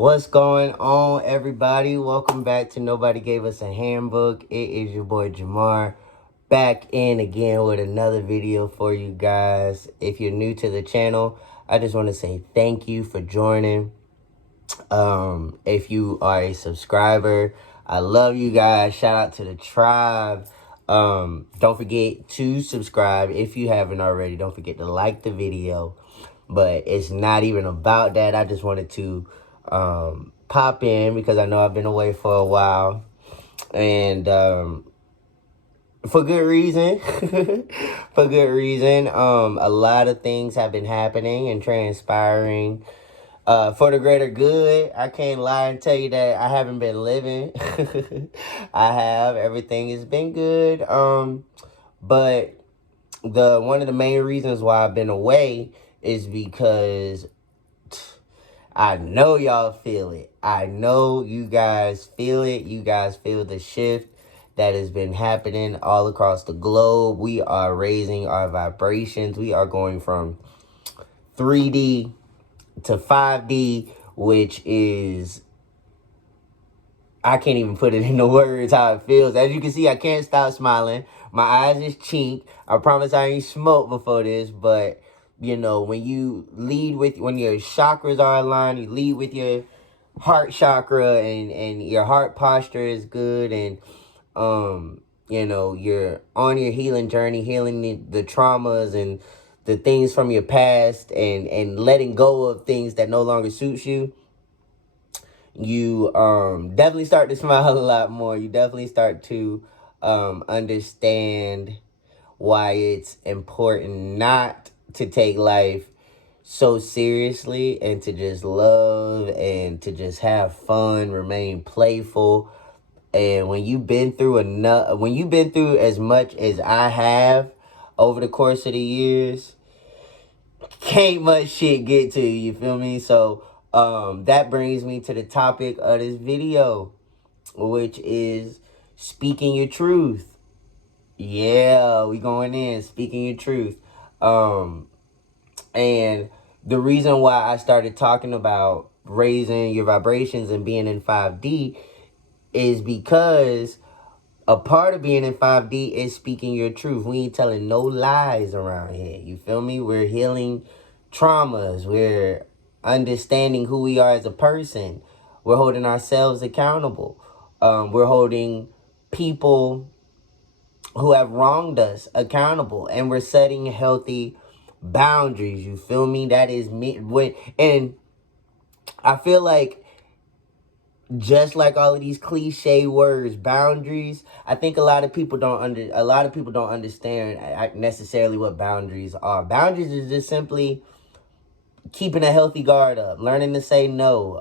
What's going on, everybody? Welcome back to Nobody Gave Us a Handbook. It is your boy Jamar back in again with another video for you guys. If you're new to the channel, I just want to say thank you for joining. If you are a subscriber, I love you guys. Shout out to the tribe. Don't forget to subscribe if you haven't already. Don't forget to like the video. But it's not even about that. I just wanted to pop in because I know I've been away for a while, and for good reason. For good reason. A lot of things have been happening and transpiring for the greater good. I can't lie and tell you that I haven't been living. I have. Everything has been good. But one of the main reasons why I've been away is because I know y'all feel it. I know you guys feel it. You guys feel the shift that has been happening all across the globe. We are raising our vibrations. We are going from 3D to 5D, which is, I can't even put it into words how it feels. As you can see, I can't stop smiling. My eyes is chink. I promise I ain't smoked before this, but you know, when you lead with, when your chakras are aligned, you lead with your heart chakra, and your heart posture is good, and you know, you're on your healing journey, healing the traumas and the things from your past, and letting go of things that no longer suits you. You definitely start to smile a lot more. You definitely start to understand why it's important not to take life so seriously, and to just love and to just have fun, remain playful. And when you've been through as much as I have over the course of the years, can't much shit get to you, you feel me? So that brings me to the topic of this video, which is speaking your truth. Yeah, we going in, speaking your truth. And the reason why I started talking about raising your vibrations and being in 5D is because a part of being in 5D is speaking your truth. We ain't telling no lies around here. You feel me? We're healing traumas. We're understanding who we are as a person. We're holding ourselves accountable. We're holding people who have wronged us accountable, and we're setting healthy boundaries. You feel me? That is me. And I feel like, just like all of these cliche words, boundaries, I think a lot of people don't understand necessarily what boundaries are. Boundaries is just simply keeping a healthy guard up, learning to say no,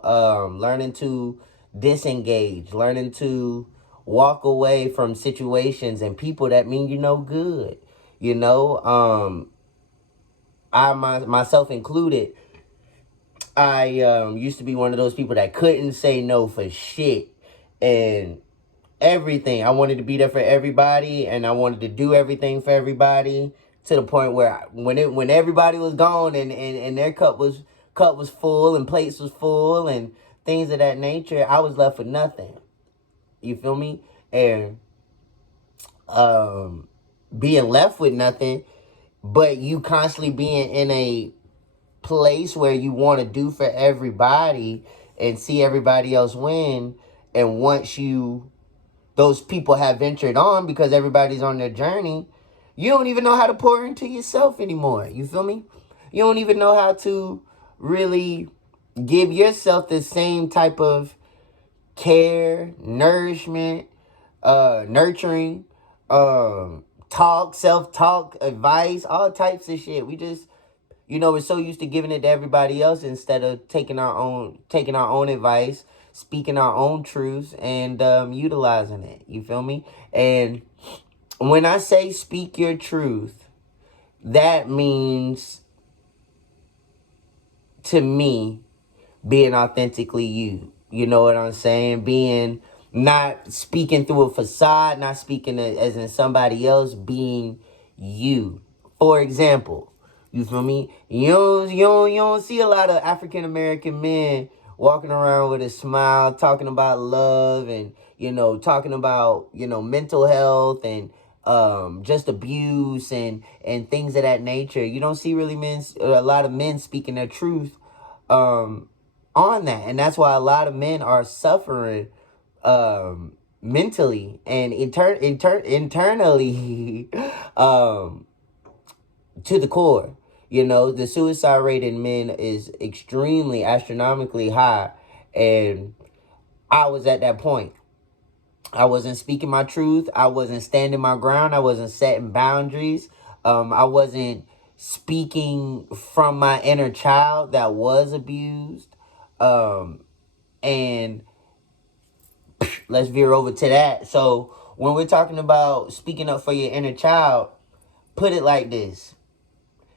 learning to disengage, learning to walk away from situations and people that mean you no good. You know, I myself included, I used to be one of those people that couldn't say no for shit and everything. I wanted to be there for everybody, and I wanted to do everything for everybody, to the point where when everybody was gone, and their cup was full and plates was full and things of that nature, I was left with nothing. You feel me? And being left with nothing, but you constantly being in a place where you want to do for everybody and see everybody else win, and once those people have ventured on because everybody's on their journey, you don't even know how to pour into yourself anymore. You feel me? You don't even know how to really give yourself the same type of care, nourishment, nurturing, self-talk, advice, all types of shit. We just, we're so used to giving it to everybody else instead of taking our own advice, speaking our own truths, and utilizing it. You feel me? And when I say speak your truth, that means, to me, being authentically you. You know what I'm saying? Being, not speaking through a facade, not speaking as in somebody else, being you. For example, you feel me? You don't see a lot of African American men walking around with a smile, talking about love and, talking about, mental health and just abuse and things of that nature. You don't see really a lot of men speaking their truth on that. And that's why a lot of men are suffering mentally and internally to the core. The suicide rate in men is extremely astronomically high. And I was at that point. I wasn't speaking my truth. I wasn't standing my ground. I wasn't setting boundaries. I wasn't speaking from my inner child that was abused. And let's veer over to that. So when we're talking about speaking up for your inner child, put it like this.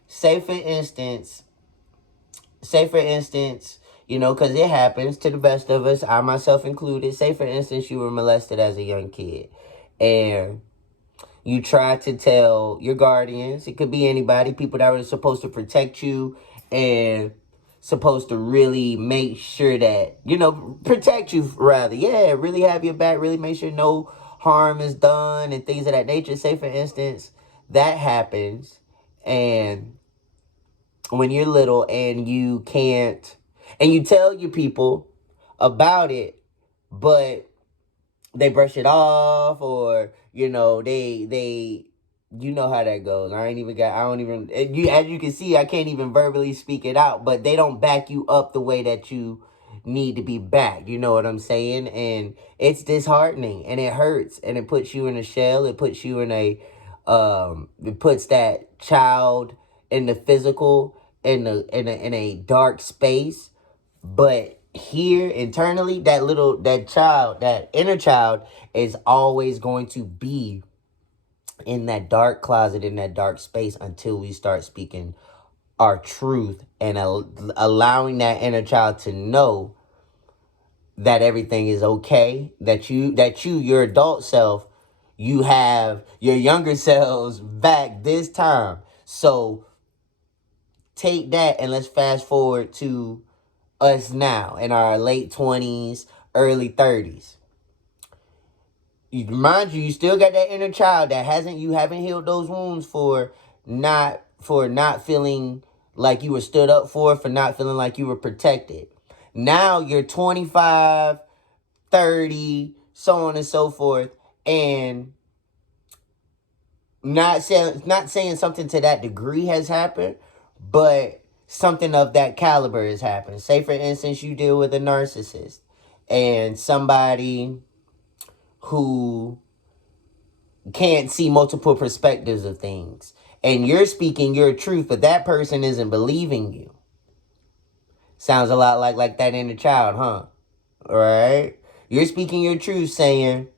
Say for instance, because it happens to the best of us, I myself included. Say for instance, you were molested as a young kid and you try to tell your guardians, it could be anybody, people that were supposed to protect you and supposed to really make sure that, protect you rather. Yeah, really have your back, really make sure no harm is done and things of that nature. Say for instance, that happens and when you're little and you can't, and you tell your people about it, but they brush it off or, they, you know how that goes. As you can see, I can't even verbally speak it out, but they don't back you up the way that you need to be backed. You know what I'm saying? And it's disheartening and it hurts and it puts you in a shell. It puts you in it puts that child in the physical in a dark space. But here internally, that inner child is always going to be in that dark closet, in that dark space until we start speaking our truth and allowing that inner child to know that everything is okay, that your adult self, you have your younger selves back this time. So take that and let's fast forward to us now in our late 20s, early 30s. Mind you, you still got that inner child that you haven't healed those wounds for not feeling like you were stood up for not feeling like you were protected. Now you're 25, 30, so on and so forth, and not saying something to that degree has happened, but something of that caliber has happened. Say, for instance, you deal with a narcissist and somebody who can't see multiple perspectives of things. And you're speaking your truth, but that person isn't believing you. Sounds a lot like that inner child, huh? All right? You're speaking your truth saying,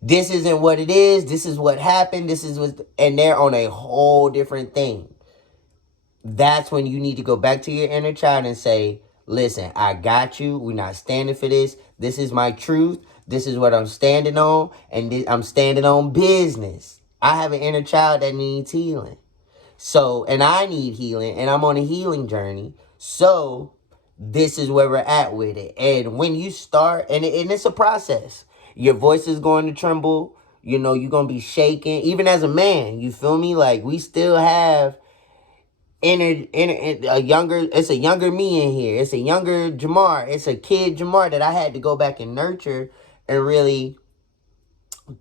this isn't what it is. This is what happened. And they're on a whole different thing. That's when you need to go back to your inner child and say, listen, I got you. We're not standing for this. This is my truth. This is what I'm standing on. And I'm standing on business. I have an inner child that needs healing. So, and I need healing. And I'm on a healing journey. So, this is where we're at with it. And when you start, and it's a process. Your voice is going to tremble. You're going to be shaking. Even as a man, you feel me? Like, we still have it's a younger me in here. It's a younger Jamar. It's a kid Jamar that I had to go back and nurture and really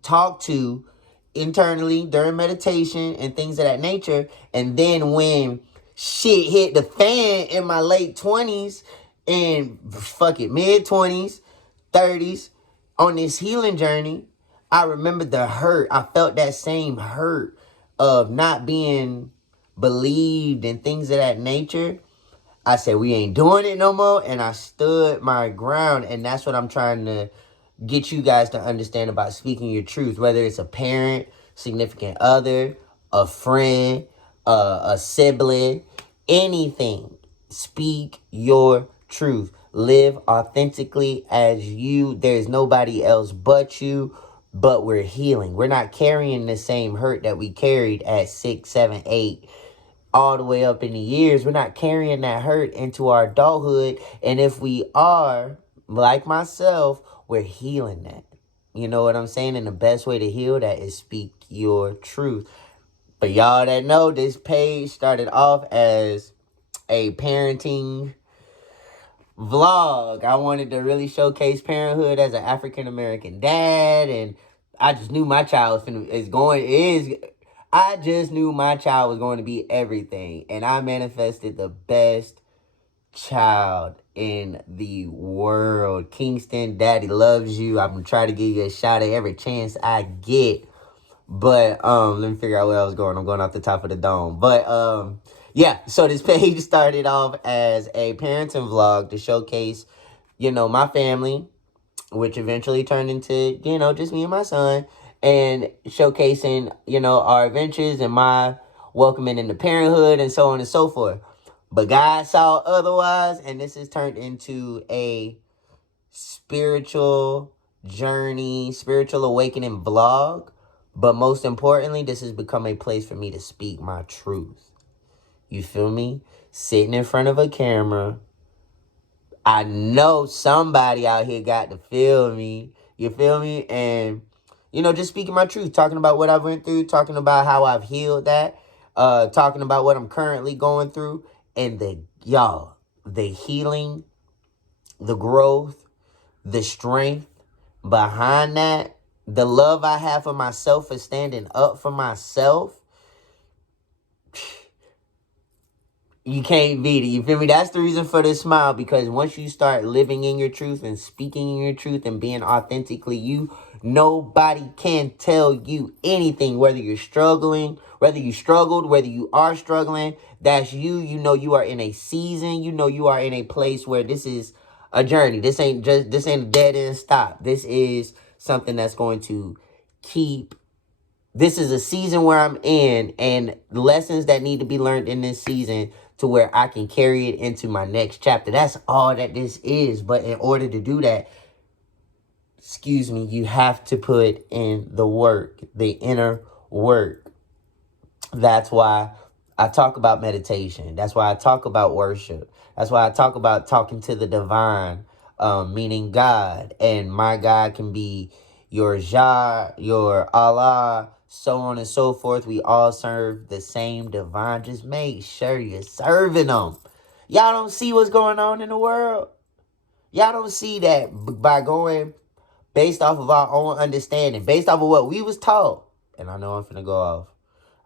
talk to internally during meditation and things of that nature. And then when shit hit the fan in my late 20s and mid 20s, 30s on this healing journey, I remember the hurt. I felt that same hurt of not being believed and things of that nature. I said, we ain't doing it no more. And I stood my ground. And that's what I'm trying to get you guys to understand about speaking your truth. Whether it's a parent, significant other, a friend, a sibling, anything. Speak your truth. Live authentically as you. There's nobody else but you. But we're healing. We're not carrying the same hurt that we carried at 6, 7, 8 all the way up in the years. We're not carrying that hurt into our adulthood. And if we are, like myself, we're healing that. You know what I'm saying? And the best way to heal that is speak your truth. For y'all that know, this page started off as a parenting vlog. I wanted to really showcase parenthood as an African American dad, and I just knew my child I just knew my child was going to be everything, and I manifested the best child in the world. Kingston, daddy loves you. I'm gonna try to give you a shot at every chance I get. But let me figure out where I was going. I'm going off the top of the dome. But yeah, so this page started off as a parenting vlog to showcase, my family, which eventually turned into, just me and my son, and showcasing, our adventures and my welcoming into parenthood and so on and so forth. But God saw otherwise, and this has turned into a spiritual journey, spiritual awakening vlog. But most importantly, this has become a place for me to speak my truth. You feel me? Sitting in front of a camera. I know somebody out here got to feel me. You feel me? And, just speaking my truth. Talking about what I went through. Talking about how I've healed that. Talking about what I'm currently going through. And the healing, the growth, the strength behind that, the love I have for myself for standing up for myself, you can't beat it. You feel me? That's the reason for the smile, because once you start living in your truth and speaking in your truth and being authentically you, nobody can tell you anything, whether you're struggling, whether you struggled, whether you are struggling. That's you. You are in a season. You are in a place where this is a journey. This ain't a dead end stop. This is something that's going to keep. This is a season where I'm in, and lessons that need to be learned in this season to where I can carry it into my next chapter. That's all that this is. But in order to do that, you have to put in the work, the inner work. That's why I talk about meditation. That's why I talk about worship. That's why I talk about talking to the divine, meaning God. And my God can be your Jah, your Allah, so on and so forth. We all serve the same divine. Just make sure you're serving them. Y'all don't see what's going on in the world. Y'all don't see that by going based off of our own understanding, based off of what we was taught. And I know I'm finna go off.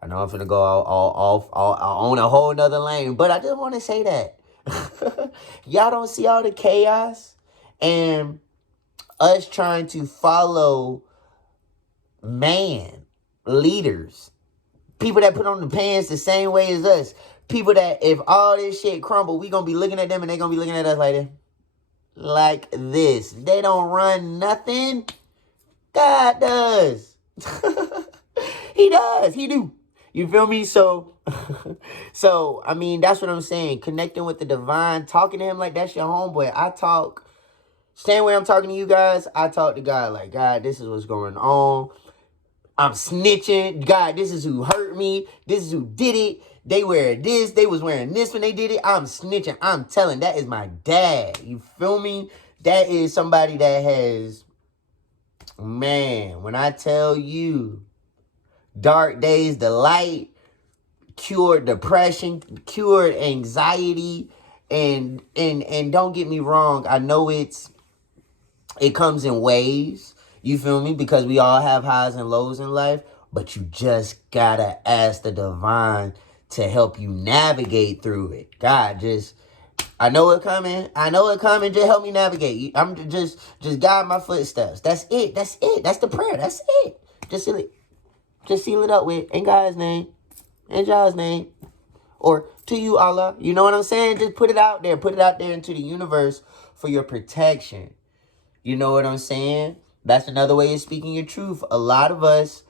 I know I'm finna go off on a whole nother lane, but I just want to say that. Y'all don't see all the chaos and us trying to follow leaders, people that put on the pants the same way as us, people that if all this shit crumble, we gonna be looking at them and they gonna be looking at us like this. They don't run nothing. God does. He does. He do. You feel me? So, I mean, that's what I'm saying. Connecting with the divine, talking to him like that's your homeboy. Same way I'm talking to you guys, I talk to God like, God, this is what's going on. I'm snitching. God, this is who hurt me. This is who did it. They wear this. They was wearing this when they did it. I'm snitching. I'm telling. That is my dad. You feel me? That is somebody that has, man, when I tell you, dark days, the light, cured depression, cured anxiety, and don't get me wrong, I know it comes in waves, you feel me, because we all have highs and lows in life, but you just gotta ask the divine to help you navigate through it. God, I know it coming, just help me navigate. I'm just guide my footsteps. That's it, that's the prayer, that's it. Just seal it up with, in God's name, in Jah's name, or to you, Allah. You know what I'm saying? Just put it out there. Put it out there into the universe for your protection. You know what I'm saying? That's another way of speaking your truth. A lot of us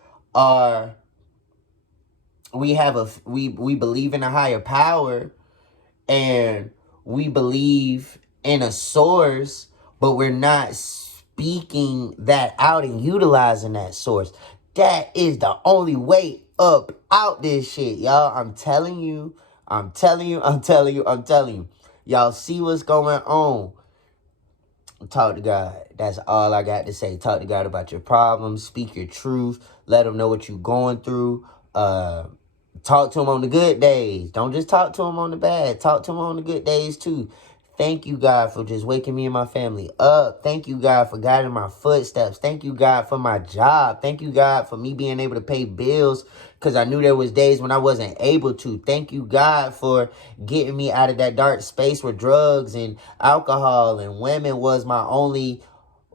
we believe in a higher power, and we believe in a source, but we're not speaking that out and utilizing that source. That is the only way up out this shit, y'all. I'm telling you, I'm telling you, I'm telling you, I'm telling you. Y'all see what's going on. Talk to God. That's all I got to say. Talk to God about your problems. Speak your truth. Let him know what you're going through. Talk to him on the good days. Don't just talk to him on the bad. Talk to him on the good days too. Thank you, God, for just waking me and my family up. Thank you, God, for guiding my footsteps. Thank you, God, for my job. Thank you, God, for me being able to pay bills because I knew there was days when I wasn't able to. Thank you, God, for getting me out of that dark space where drugs and alcohol and women was my only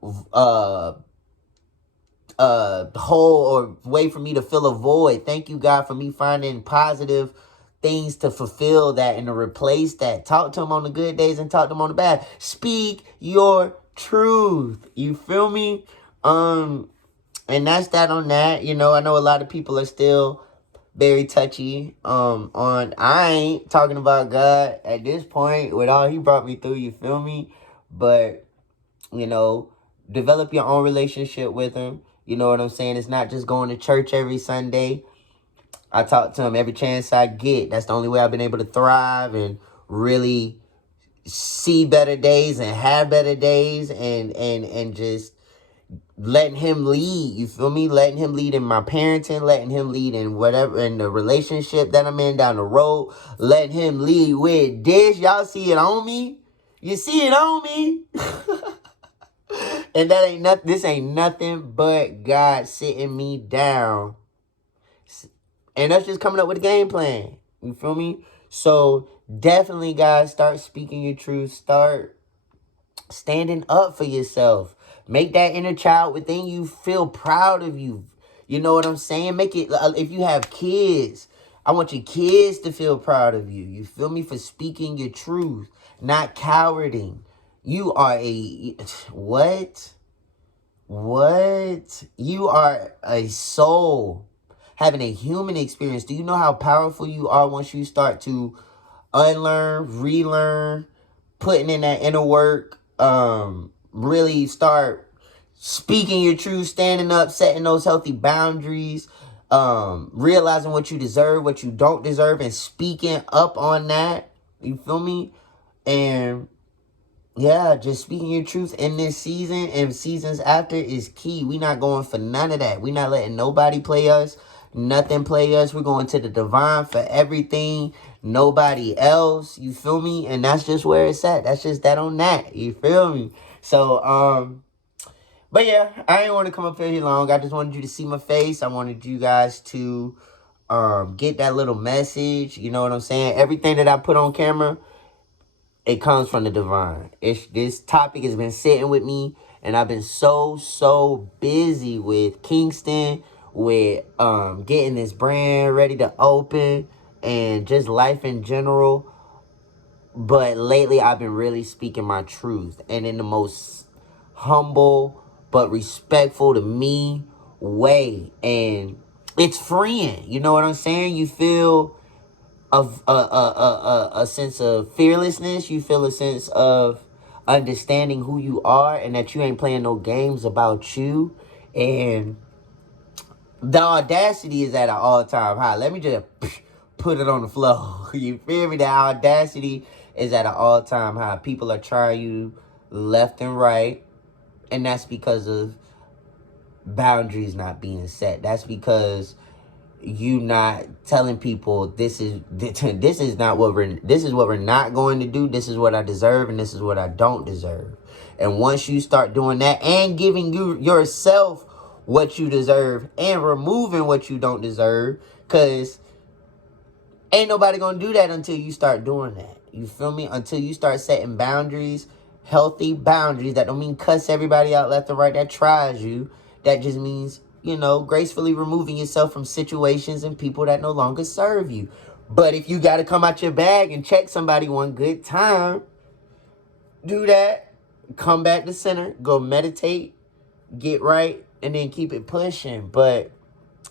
hole or way for me to fill a void. Thank you, God, for me finding positive things to fulfill that and to replace that. Talk to him on the good days and talk to him on the bad. Speak your truth. You feel me? And that's that on that. You know, I know a lot of people are still very touchy on I ain't talking about God at this point with all he brought me through, you feel me? But, you know, develop your own relationship with him. You know what I'm saying? It's not just going to church every Sunday. I talk to him every chance I get. That's the only way I've been able to thrive and really see better days and have better days and just letting him lead. You feel me? Letting him lead in my parenting, letting him lead in whatever, in the relationship that I'm in down the road, letting him lead with this. Y'all see it on me? You see it on me? And that ain't nothing. This ain't nothing but God sitting me down. And that's just coming up with a game plan. You feel me? So definitely, guys, start speaking your truth. Start standing up for yourself. Make that inner child within you feel proud of you. You know what I'm saying? Make it, if you have kids, I want your kids to feel proud of you. You feel me? For speaking your truth, not cowarding. You are a, what? What? You are a soul having a human experience. Do you know how powerful you are once you start to unlearn, relearn, putting in that inner work, really start speaking your truth, standing up, setting those healthy boundaries, realizing what you deserve, what you don't deserve, and speaking up on that. You feel me? And yeah, just speaking your truth in this season and seasons after is key. We not going for none of that. We not letting nobody play us. Nothing play us. We're going to the divine for everything. Nobody else. You feel me? And that's just where it's at. That's just that on that. You feel me? So, but yeah, I didn't want to come up here long. I just wanted you to see my face. I wanted you guys to get that little message. You know what I'm saying? Everything that I put on camera, it comes from the divine. This topic has been sitting with me, and I've been so busy with Kingston, with getting this brand ready to open, and just life in general. But lately, I've been really speaking my truth, and in the most humble but respectful to me way, and it's freeing. You know what I'm saying? You feel of a sense of fearlessness. You feel a sense of understanding who you are and that you ain't playing no games about you. And the audacity is at an all-time high. Let me just put it on the floor. You feel me? The audacity is at an all-time high. People are trying you left and right. And that's because of boundaries not being set. That's because you not telling people this is not what this is what we're not going to do. This is what I deserve and this is what I don't deserve. And once you start doing that and giving yourself what you deserve and removing what you don't deserve, because ain't nobody gonna do that until you start doing that. You feel me? Until you start setting boundaries, healthy boundaries. That don't mean cuss everybody out left and right that tries you. That just means, you know, gracefully removing yourself from situations and people that no longer serve you. But if you got to come out your bag and check somebody one good time, do that. Come back to center. Go meditate. Get right. And then keep it pushing. But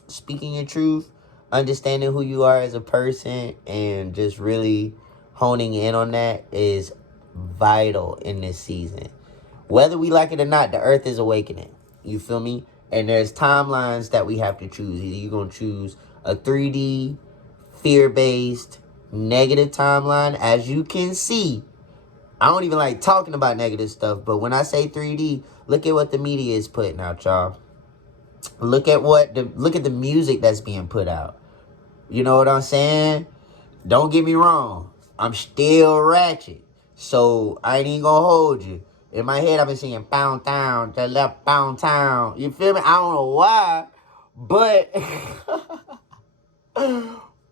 speaking your truth, understanding who you are as a person, and just really honing in on that is vital in this season. Whether we like it or not, the earth is awakening. You feel me? And there's timelines that we have to choose. Either you're going to choose a 3D, fear-based, negative timeline, as you can see. I don't even like talking about negative stuff, but when I say 3D, look at what the media is putting out, y'all. Look at the music that's being put out. You know what I'm saying? Don't get me wrong. I'm still ratchet. So I ain't even gonna hold you. In my head, I've been singing pound town, the left pound town. You feel me? I don't know why, but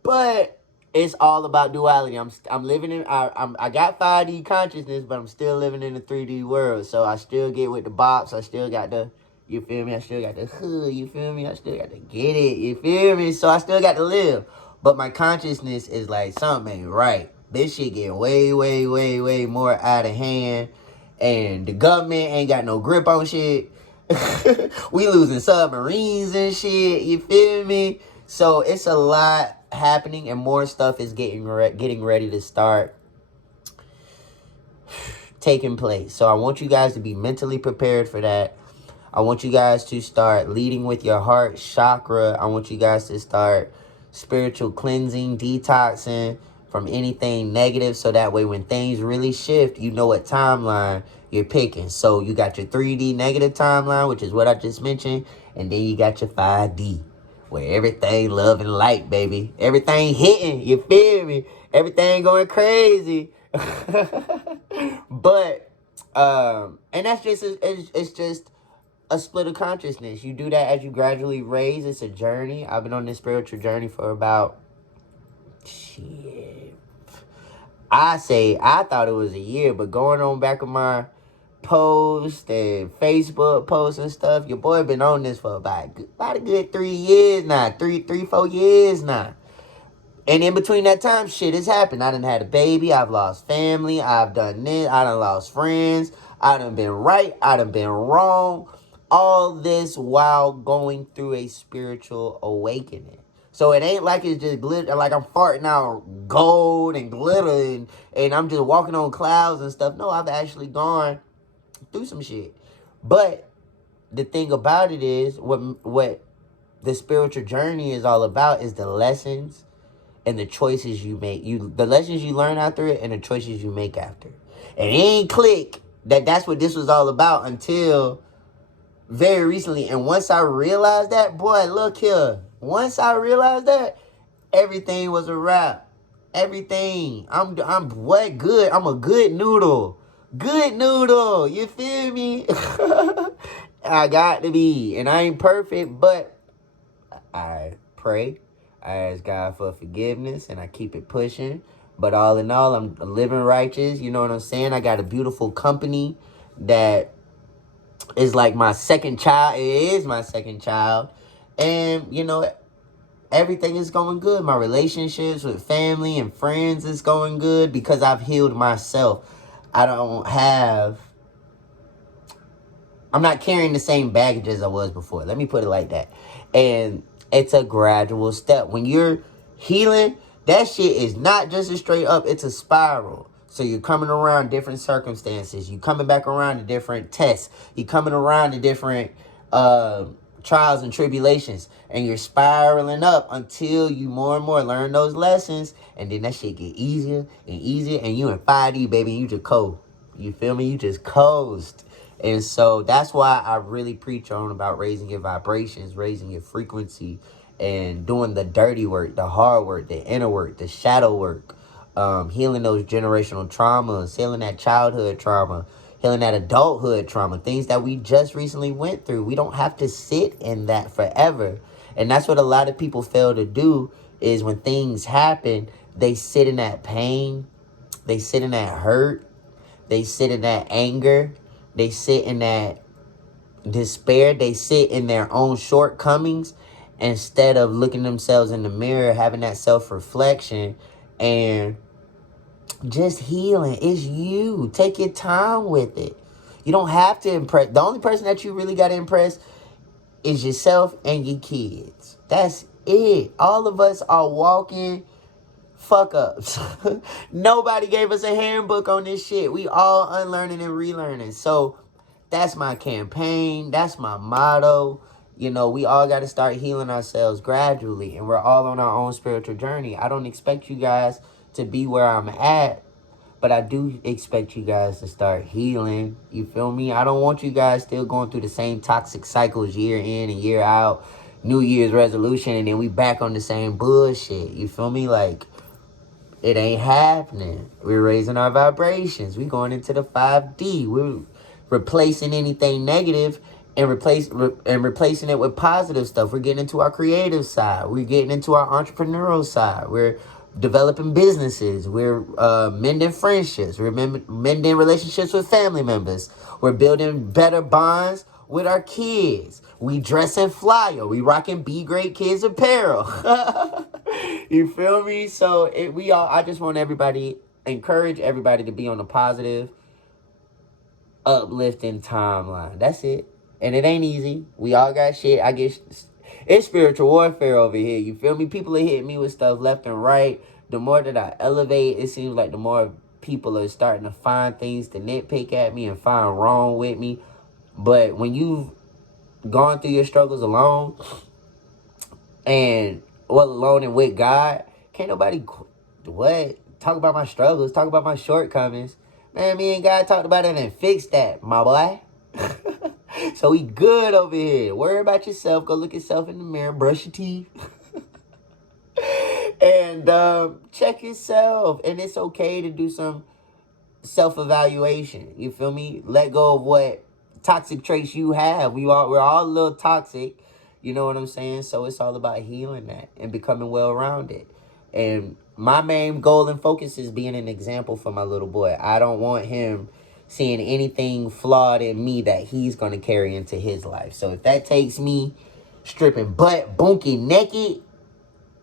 but it's all about duality. I'm living in I got 5D consciousness, but I'm still living in the 3D world. So I still get with the bops. I still got the, you feel me? I still got the hood. You feel me? I still got to get it. You feel me? So I still got to live. But my consciousness is like, something ain't right. This shit getting way, way, way, way more out of hand. And the government ain't got no grip on shit. We losing submarines and shit. You feel me? So it's a lot happening, and more stuff is getting ready to start taking place. So I want you guys to be mentally prepared for that. I want you guys to start leading with your heart chakra. I want you guys to start spiritual cleansing, detoxing from anything negative, so that way when things really shift, you know what timeline you're picking. So you got your 3D negative timeline, which is what I just mentioned, and then you got your 5D, where everything love and light, baby. Everything hitting, you feel me? Everything going crazy. But and that's just it's just a split of consciousness. You do that as you gradually raise. It's a journey. I've been on this spiritual journey for about, shit, I thought it was a year, but going on back of my posts and Facebook posts and stuff, your boy been on this for about a good 3 years now. 4 years now. And in between that time, shit has happened. I done had a baby. I've lost family. I've done this. I done lost friends. I done been right. I done been wrong. All this while going through a spiritual awakening. So it ain't like it's just glitter, like I'm farting out gold and glitter and I'm just walking on clouds and stuff. No, I've actually gone through some shit. But the thing about it is, what the spiritual journey is all about is the lessons and the choices you make. The lessons you learn after it and the choices you make after. And it ain't click that's what this was all about until very recently. And once I realized that, boy, look here. Once I realized that, everything was a wrap. Everything. I'm what good? I'm a good noodle. Good noodle. You feel me? I got to be. And I ain't perfect, but I pray. I ask God for forgiveness and I keep it pushing. But all in all, I'm living righteous. You know what I'm saying? I got a beautiful company that is like my second child. It is my second child. And, you know, everything is going good. My relationships with family and friends is going good because I've healed myself. I'm not carrying the same baggage as I was before. Let me put it like that. And it's a gradual step. When you're healing, that shit is not just a straight up, it's a spiral. So you're coming around different circumstances. You're coming back around to different tests. You're coming around to different trials and tribulations. And you're spiraling up until you more and more learn those lessons. And then that shit get easier and easier. And you in 5D, baby, and you just coast. You feel me? You just coast. And so that's why I really preach on about raising your vibrations, raising your frequency, and doing the dirty work, the hard work, the inner work, the shadow work, healing those generational traumas, healing that childhood trauma, healing that adulthood trauma, things that we just recently went through. We don't have to sit in that forever. And that's what a lot of people fail to do, is when things happen, they sit in that pain, they sit in that hurt, they sit in that anger, they sit in that despair, they sit in their own shortcomings instead of looking themselves in the mirror, having that self-reflection and just healing. It's you. Take your time with it. You don't have to impress. The only person that you really got to impress is yourself and your kids. That's it. All of us are walking fuck ups. Nobody gave us a handbook on this shit. We all unlearning and relearning. So that's my campaign. That's my motto. You know, we all got to start healing ourselves gradually, and we're all on our own spiritual journey. I don't expect you guys to be where I'm at. But I do expect you guys to start healing. You feel me? I don't want you guys still going through the same toxic cycles year in and year out. New Year's resolution, and then we back on the same bullshit. You feel me? Like, it ain't happening. We're raising our vibrations. We're going into the 5D. We're replacing anything negative and replacing it with positive stuff. We're getting into our creative side. We're getting into our entrepreneurial side. We're developing businesses. We're mending friendships. We're mending relationships with family members. We're building better bonds with our kids. We dressing flyer. We rocking B Great Kids apparel. You feel me? So I just want encourage everybody to be on a positive, uplifting timeline. That's it. And it ain't easy. We all got shit. I guess it's spiritual warfare over here. You feel me? People are hitting me with stuff left and right. The more that I elevate, it seems like the more people are starting to find things to nitpick at me and find wrong with me. But when you've gone through your struggles alone, alone and with God, can't nobody talk about my struggles, talk about my shortcomings. Man, me and God talked about it and fixed that, my boy. So we good over here. Worry about yourself. Go look yourself in the mirror. Brush your teeth. And check yourself. And it's okay to do some self-evaluation. You feel me? Let go of what toxic traits you have. We're all a little toxic. You know what I'm saying? So it's all about healing that and becoming well-rounded. And my main goal and focus is being an example for my little boy. I don't want him seeing anything flawed in me that he's going to carry into his life. So if that takes me stripping butt, bunky naked,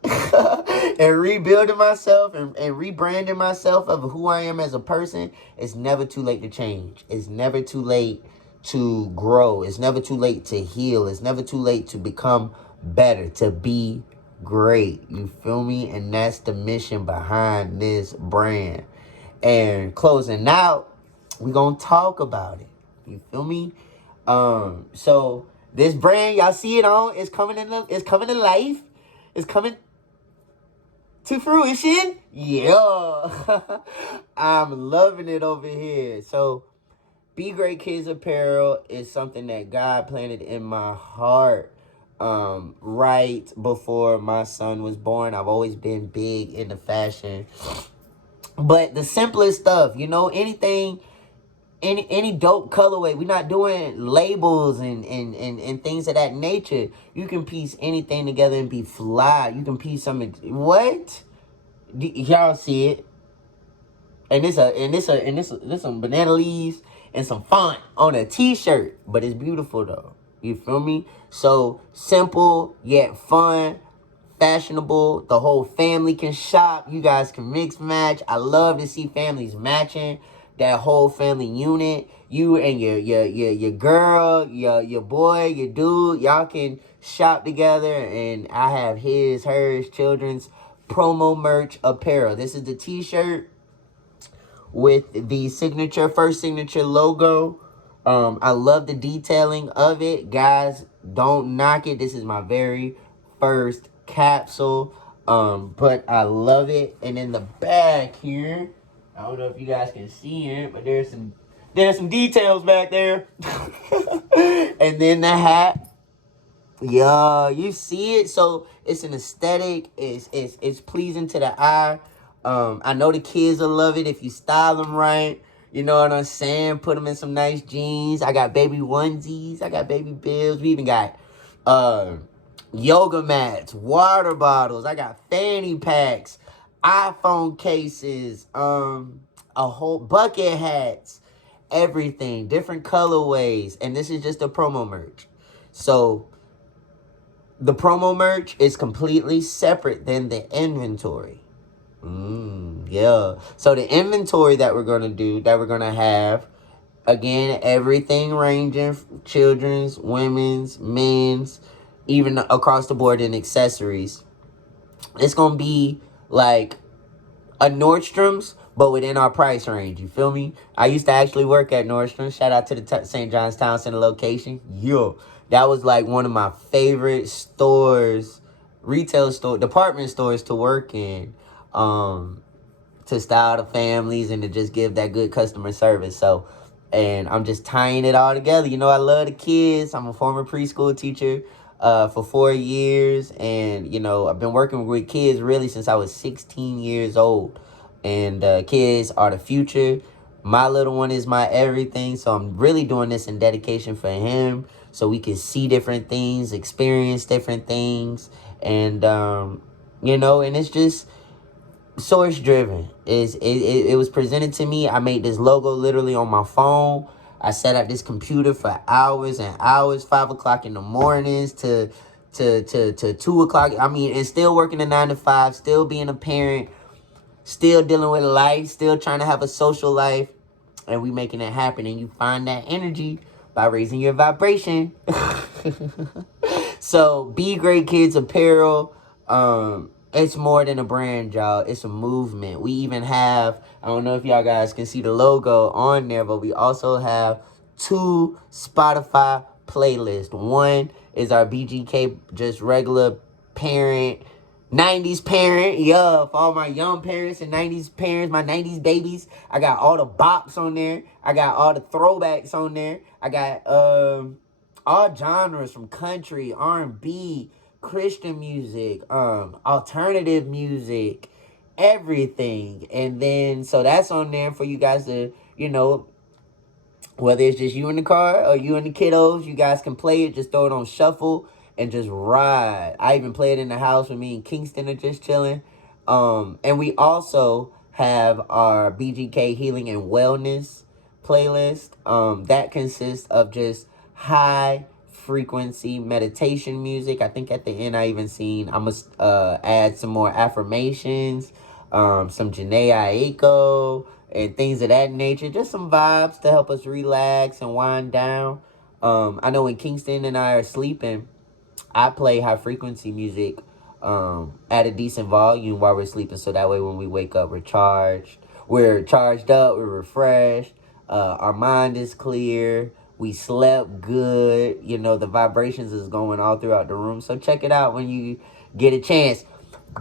and rebuilding myself and rebranding myself of who I am as a person, it's never too late to change. It's never too late to grow. It's never too late to heal. It's never too late to become better, to be great. You feel me? And that's the mission behind this brand. And closing out, we're going to talk about it. You feel me? So this brand, y'all see it on, it's coming to life. It's coming to fruition. Yeah. I'm loving it over here. So Be Great Kids Apparel is something that God planted in my heart right before my son was born. I've always been big into fashion. But the simplest stuff, anything, any dope colorway. We're not doing labels and things of that nature. You can piece anything together and be fly. You can piece something. What? Y'all see it? And this some banana leaves and some font on a t-shirt. But it's beautiful though. You feel me? So simple yet fun, fashionable. The whole family can shop. You guys can mix match. I love to see families matching. That whole family unit. You and your girl, your boy, your dude, y'all can shop together. And I have his, hers, children's promo merch apparel. This is the t-shirt with the first signature logo. I love the detailing of it. Guys, don't knock it. This is my very first capsule. But I love it. And in the back here, I don't know if you guys can see it, but there's some details back there. And then the hat. Yeah, you see it. So it's an aesthetic. It's pleasing to the eye. I know the kids will love it if you style them right. You know what I'm saying? Put them in some nice jeans. I got baby onesies. I got baby bills. We even got yoga mats, water bottles. I got fanny packs, iPhone cases, a whole bucket hats, everything, different colorways. And this is just the promo merch. So the promo merch is completely separate than the inventory. Yeah. So the inventory that we're going to have, again, everything ranging children's, women's, men's, even across the board in accessories. It's going to be like a Nordstrom's, but within our price range. You feel me? I used to actually work at Nordstrom's. Shout out to the St. John's Town Center location. Yo, that was like one of my favorite stores, department stores to work in. to style the families and to just give that good customer service. So, and I'm just tying it all together. You know, I love the kids. I'm a former preschool teacher for 4 years. And, you know, I've been working with kids really since I was 16 years old. And kids are the future. My little one is my everything. So I'm really doing this in dedication for him, so we can see different things, experience different things. And, you know, and it's just source driven. It was presented to me. I made this logo literally on my phone. I sat at this computer for hours and hours, 5 o'clock in the mornings to 2 o'clock. I mean, and still working a 9 to 5, still being a parent, still dealing with life, still trying to have a social life, and we making it happen. And you find that energy by raising your vibration. So, Be Great Kids Apparel, it's more than a brand, y'all. It's a movement. We even have, I don't know if y'all guys can see the logo on there, but we also have 2 Spotify playlists. One is our BGK, just regular parent, 90s parent, yeah, for all my young parents and 90s parents, my 90s babies. I got all the bops on there. I got all the throwbacks on there. I got all genres, from country, R&B, Christian music, alternative music, everything. And then, so that's on there for you guys to, you know, whether it's just you in the car or you and the kiddos, you guys can play it. Just throw it on shuffle and just ride. I even play it in the house when me and Kingston are just chilling. And we also have our BGK Healing and Wellness playlist. That consists of just high frequency meditation music. I think at the end I even seen, I must add some more affirmations, some Janae Aiko, and things of that nature. Just some vibes to help us relax and wind down. I know when Kingston and I are sleeping, I play high frequency music at a decent volume while we're sleeping, so that way when we wake up, we're charged up, we're refreshed, our mind is clear, we slept good, you know, the vibrations is going all throughout the room. So check it out when you get a chance.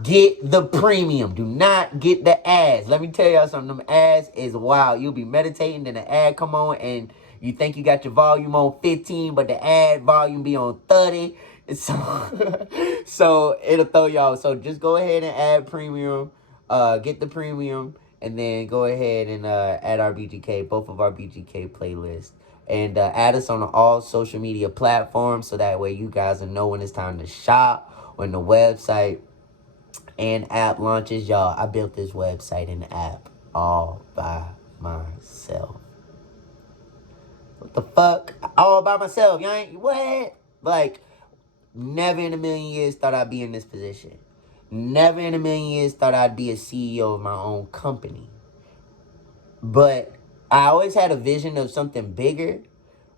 Get the premium. Do not get the ads. Let me tell y'all something. Them ads is wild. You'll be meditating, then the ad come on, and you think you got your volume on 15, but the ad volume be on 30. So, so it'll throw y'all. So just go ahead and add premium. Get the premium, and then go ahead and add our BGK, both of our BGK playlists. And add us on all social media platforms, so that way you guys will know when it's time to shop, when the website and app launches. Y'all, I built this website and app all by myself. What the fuck? All by myself. You ain't, what? Like, never in a million years thought I'd be in this position. Never in a million years thought I'd be a CEO of my own company. But I always had a vision of something bigger,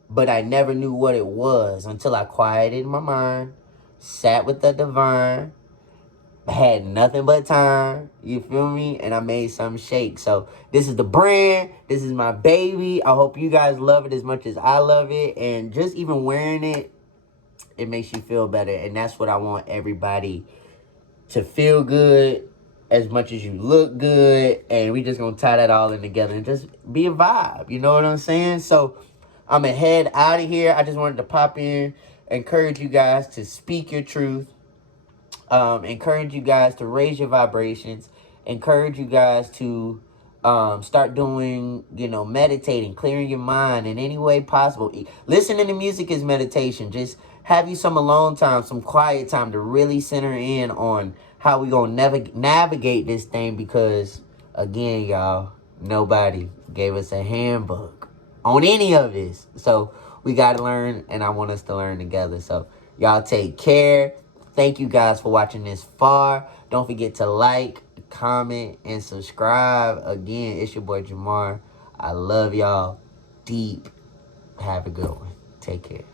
but I never knew what it was until I quieted my mind, sat with the divine, had nothing but time, you feel me? And I made something shake. So this is the brand. This is my baby. I hope you guys love it as much as I love it. And just even wearing it, it makes you feel better. And that's what I want everybody to feel good as much as you look good. And we just gonna tie that all in together and just be a vibe. You know what I'm saying? So I'm gonna head out of here. I just wanted to pop in, encourage you guys to speak your truth. Encourage you guys to raise your vibrations. Encourage you guys to start doing, you know, meditating, clearing your mind in any way possible. Listening to music is meditation. Just have you some alone time, some quiet time to really center in on how we gonna navigate this thing. Because again, y'all, nobody gave us a handbook on any of this. So we gotta learn, and I want us to learn together. So y'all take care. Thank you guys for watching this far. Don't forget to like, comment, and subscribe. Again, it's your boy Jamar. I love y'all deep. Have a good one. Take care.